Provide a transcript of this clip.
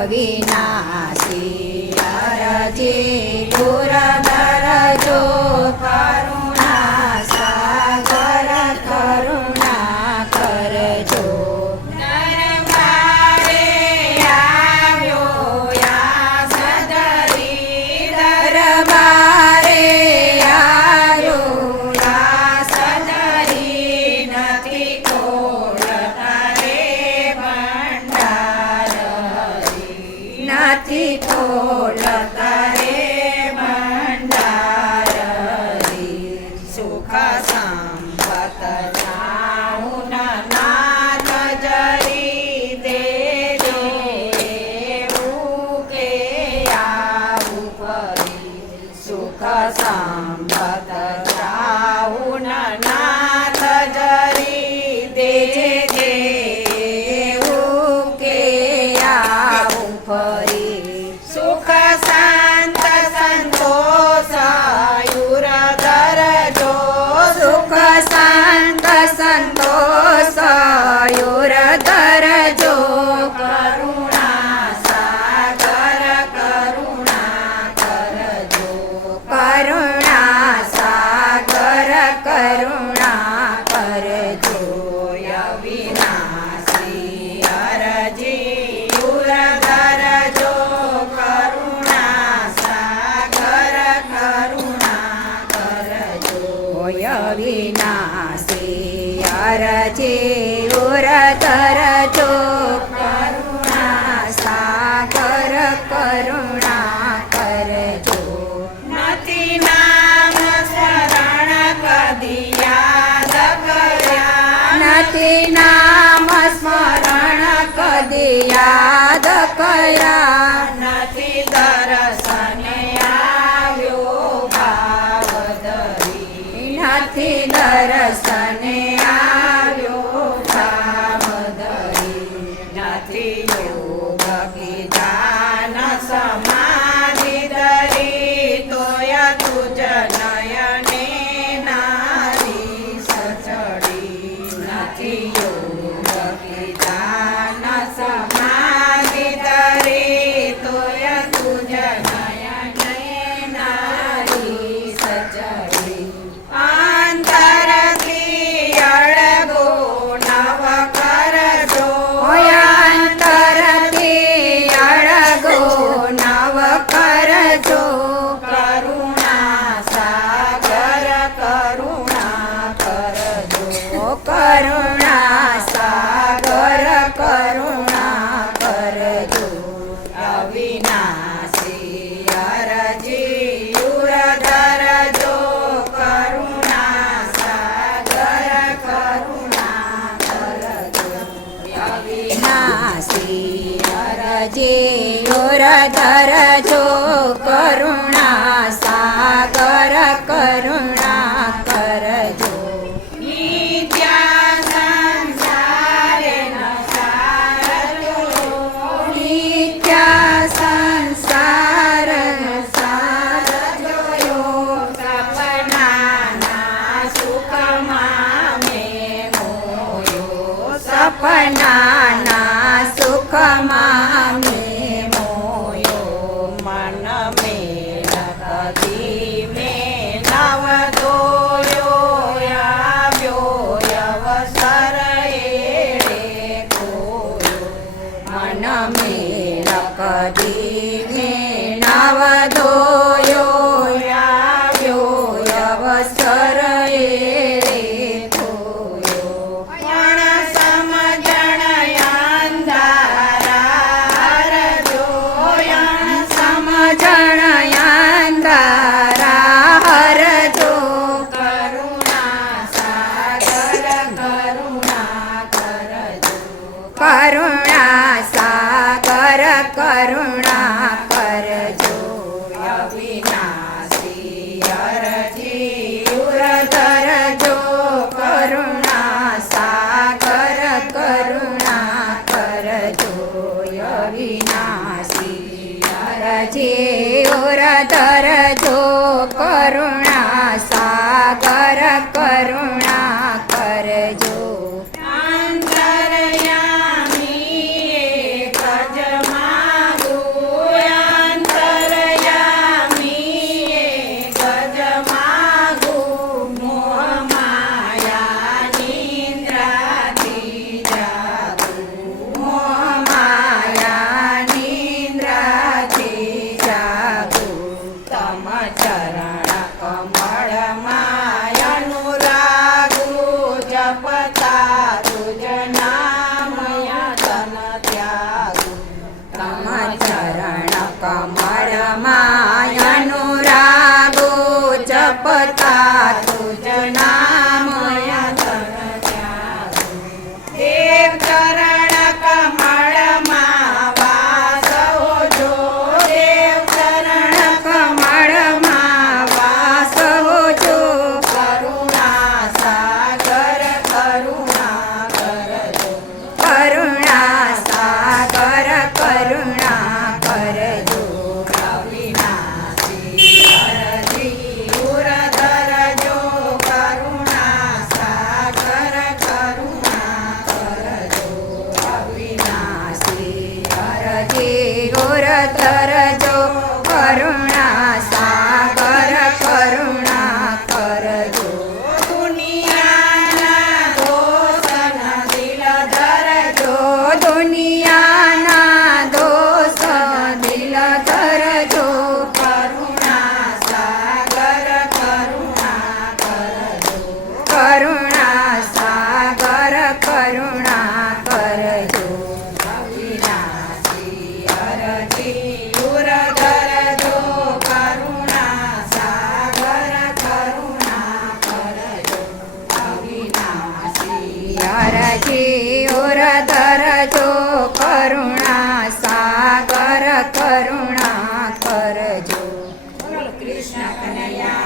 અવિનાશી અરજી દુરધર જો કરુણા સાગર કરુણા કરજો દરબારે આવ્યો યા સદરી દરબારે આવ્યો યા સદરી નથી ખોલતા રે ભંડાર નથી ખોલતા રે ભંડાર સુખ સંપત જાઉં નાથ જરી દેજો એવું કે આવું ફરી સુખ સંપત જાઉં નાથ જરી દેજે એવું કે આવું ફરી સુખ શાંત સંતોષ યુરધર જો સુખ શાંત સંતોષ યુરધર જો કરુણા સાગર કરુણા કરજો કરુણા સાગર કરુણા કરજો અવિનાશી અરજી યુરધર જો કરુણા સાગર કરુણા કરજો અવિનાશી અરજી યુરધર જો કરુણા સાગર કરુણા કરજો નથી નામ શરણ કદી યાદ કર્યા નથી નામ સ્મરણ કદી યાદ કર્યા નથી દર્શને આવ્યો ભાવ ધરી નથી દર્શને આવ્યો ભાવ ધરી નથી યોગ કીધા ન સમાધિ ધરી તોય તુજ નયને નારી સચડી નથી યોગ કીધા ન સમાધિ ધરી તોય તુજ નયને નારી સચડી અંતરથી અળગો નવ કરજો અંતરથી અળગો નવ કરજો કરુણા સાગર કરુણા કરજો કરુણા સાગર કરુણા કરજો અવિનાશી અરજી યુરધર જો કરુણા સાગર કરુણા કરજો અવિનાશી અરજી યુરધર જો કરુણા સાગર કરુણા કરજો નિત્યા સંસારે ન સારજો નિત્યા સંસાર સારજો સપનાના સુખમાં મેં મોયો સપનાના સુખમાં મેં મોયો મન મેળ કદી મેં નવ દોયો આવ્યો અવસર એળે કોયો મન મેળ કદી મેં નવ દોયો આવ્યો અવસર એળે કોયો પણ સમજણ અંધારા જોયણ સમજણ અંધારા હરજો કરુણા સાગર કરુણા કરજો કરુણા સાગર કરુણા કરજો અવિનાશી અરજી યુરધર જો કરુણા સાગર કરુણા કરજો અવિનાશી અરજી યુરધર જો કરુણા સાગર કરુણા કરજો અંતરયામી એક જ માં ઉર ધરજો કરુણા સાગર કરુણા કરજો દુનિયાના દોષ દિલ ધરજો દુનિયાના દોષ દિલ ધરજો કરુણા સાગર કરુણા કરજો કરુણા સાગર કરુણા કરજો અવિનાશી અરજી ઉર ધરજો કરુણા સાગર કરુણા કરજો અવિનાશી અરજી ઉર ધરજો કરુણા સાગર કરુણા કરજો કૃષ્ણ કનૈયા